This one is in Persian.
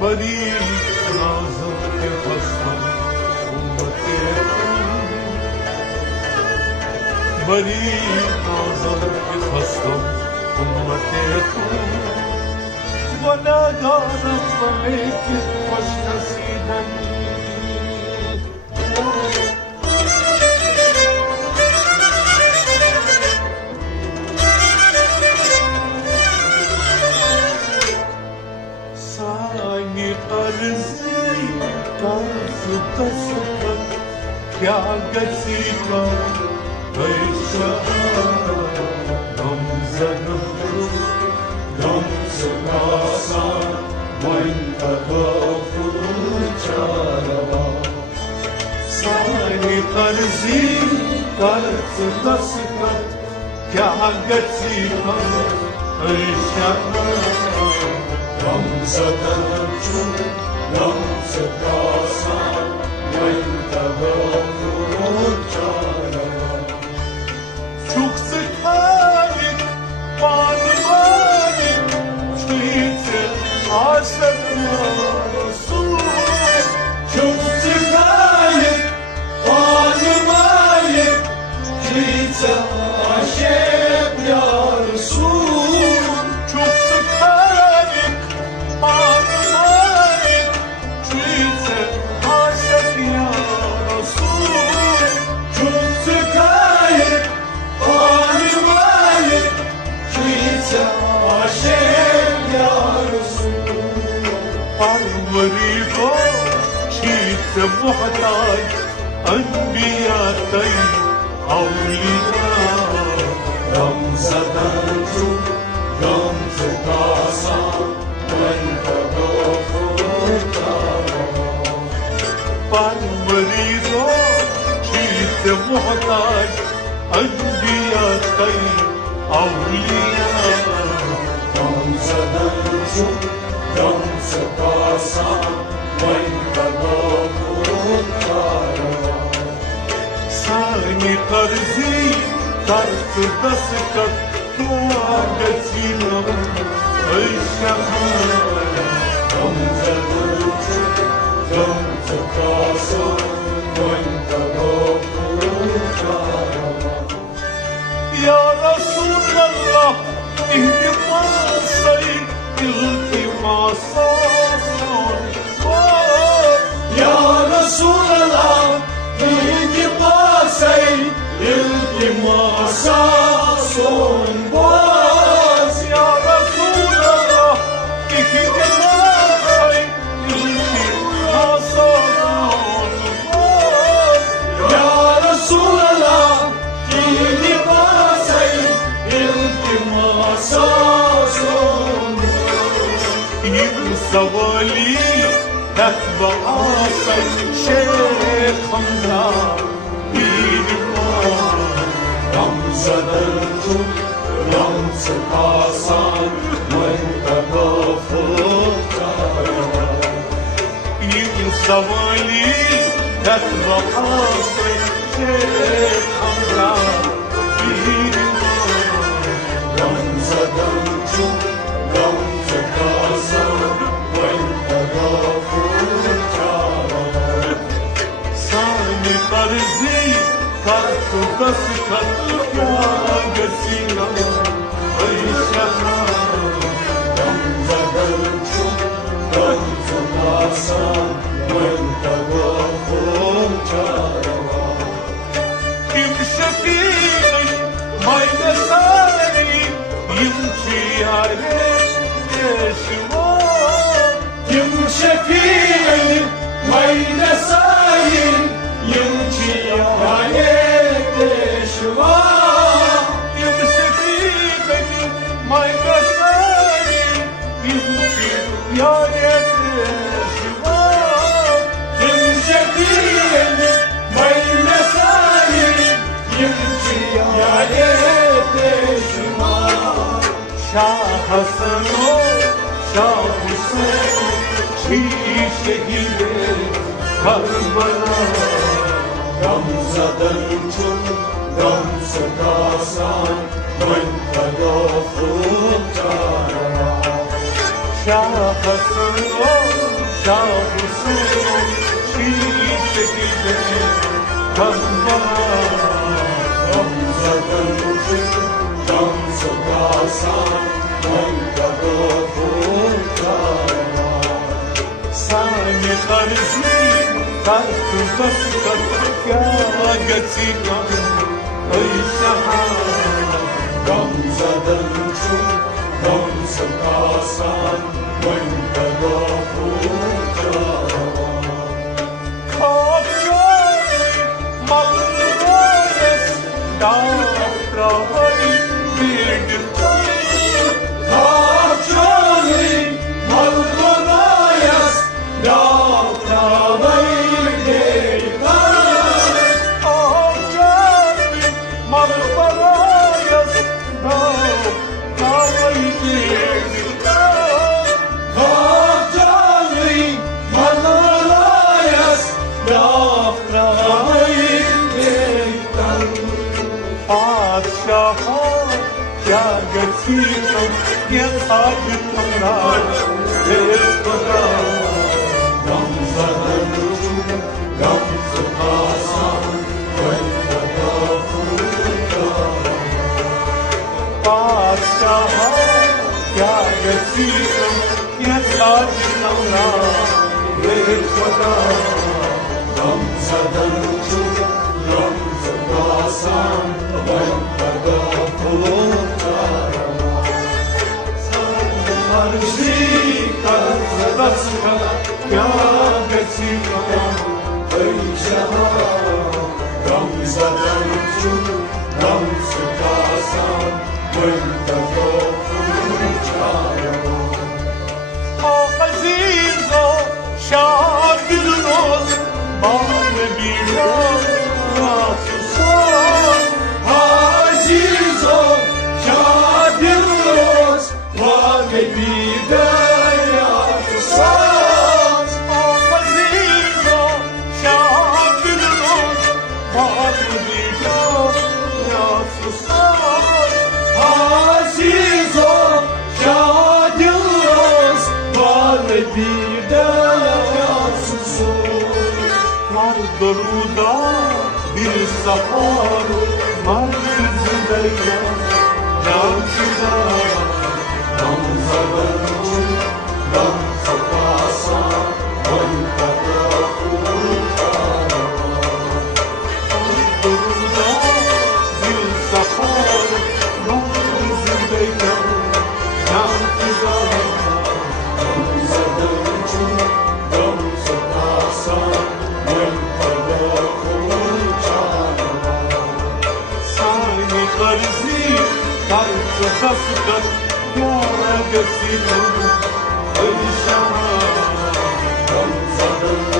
बड़ी नाज़ुक के खस्ता उम्मते बड़ी नाज़ुक के खस्ता उम्मते गुनाहगारम लेकिन खुशनसीबन क्या गसी का गम सगासा वन सारी कर्जी कर्ज दस्तखत क्या गसी का गम सगासा Çok sıkarık, bağırmayık, çiğce aşıkmasın. Çok sıkarık, bağırmayık, çiğce aşıkmasın. Çok sıkarık, bağırmayık, çiğce محتاج أنبياء أولياء رمزة الجود رمز كاسا وانت غفور فالمريض شيت محتاج أنبياء أولياء رمزة الجود رمز كاسا وانت غفور ساني قرزي قرز دستك توعدتنا الشهادة رمزة الجود رمز كاسا وانت غفور يا رسول الله التماسي التماسا يا رسول الله التماسي التماسا صنباز يا رسول الله التماسي التماسا صنباز يا رسول الله التماسي التماسا صنباز يبصولي تتبع عاصي شيخ حمزة رمزة الجود رمز كاسان وانت غفور يبصولي تتبع عاصي شيخ حمزة رمزة الجود رمز كاسان وانت غفور ساني قرزي قرط دستك يا قسينا عيشها رمزة الجود رمز كاسان وانت غفور يمشي فيك ما ينساني يمشي عليك شوار يمشي فيك ما ينساني يمشي عليك شوار يمشي فيك ما ينساني يمشي عليك شوار يمشي فيك ما ينساني يمشي عليك شوار شاه حسن شاه حسين شهيد كربلا رمزة الجود رمز كاسان وانت غفور شاخصın o şahısın o çiçeği benim kanlara Gamze'den uçup can sıkasan Menkıbe kurtarma Sani karzi kartuza sıkatık ya getiren Ey şahar Gamze'den uçup can sıkasan Menkıbe kurtarma Kapçayı malırayız Dağrayı bir dükkanı Kapçalı mallarayız Dağlamayı delikanlı Kapçayı malırayız Dağrayı bir dükkanı Kapçalı mallarayız Dağlamayı delikanlı Padişaha ya getirin ya tacıtlara bir kadar Gamze'den uçup gam sıkasan Menkıbe kurtarma Padişaha ya getirin ya tacıtlara bir kadar Gamze'den uçup gam sıkasan Menkıbe kurtarma Arzi karşıda sıkar ya getirin Ey şahar Gamze'den uçup gam sıkasan Menkıbe kurtarma Aziz o şahidin ol Bana bir rasusan Aziz ol, şadir ol, vade bir deryasız. Aziz o şahidin ol Bana bir rasusan Aziz ol, şadir ol, vade bir deryasız. Var doğruda bir safar Var yüzünde yankıda Gamze'den uçup gam sıkasan, Menkıbe kurtarma. Doğruda bir safar Var yüzünde yankıda Gamze'den uçup gam sıkasan, Menkıbe kurtarma. Sani karzi karşıda sıkar ya getirin Ey şahar Gamze'den